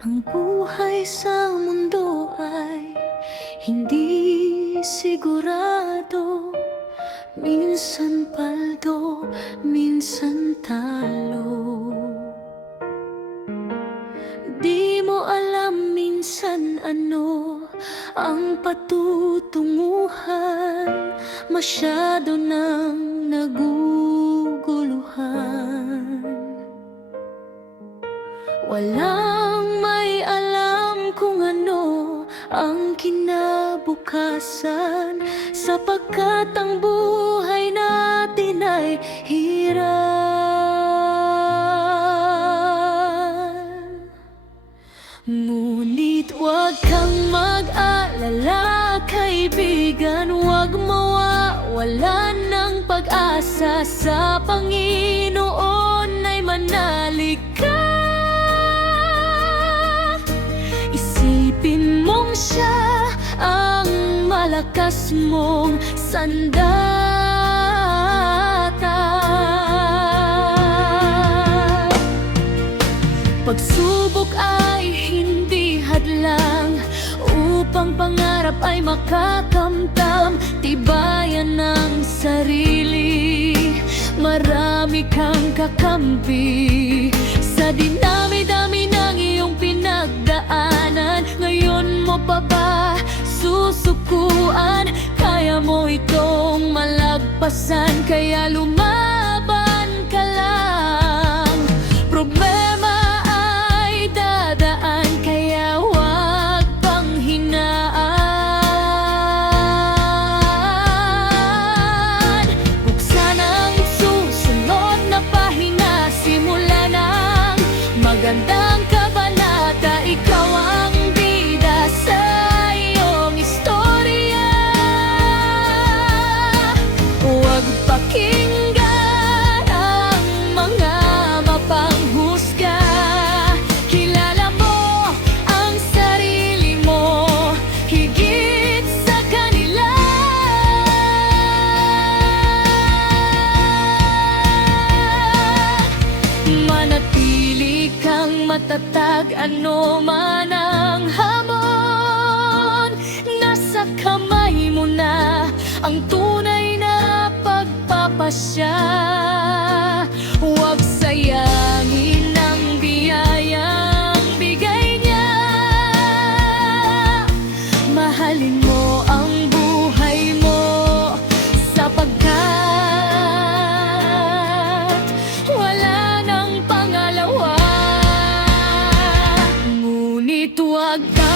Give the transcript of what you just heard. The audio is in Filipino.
Ang buhay sa mundo ay hindi sigurado. Minsan paldo, minsan talo. Di mo alam minsan ano ang patutunguhan. Masyado nang naguguluhan. Walang may alam kung ano ang kinabukasan, sapagkat ang buhay natin ay hirap. Ngunit huwag kang mag-alala, kaibigan, huwag mawawala ng pag-asa. Sa Panginoon ay manalig ka. Isipin mong siya ang malakas mong sandata. Pagsubok ay hindi hadlang upang pangarap ay makakamtam. Tibayan ng sarili, marami kang kakampi. Sa dinami-dami ng iyong pinagdaanan, ngayon mo pa ba susukuan? Kaya mo itong malagpasan, kaya lumaban ka lang. Problema ay dadaan, kaya huwag pang hinaan. Buksan ang susunod na pahina, simulan ang magandang kabanata. Ikaw ang bida sa iyong istorya. Huwag pakinggan ang mga mapanghusga. Kilala mo ang sarili mo higit sa kanila. Manatili kang matatag, ano man ang hamon. Nasa kamay mo na ang tunay na pagpapasya. Huwag sayangin ang biyayang bigay niya. Mahalin mo ang buhay mo, sapagkat wala nang pangalawa. Ngunit huwag ka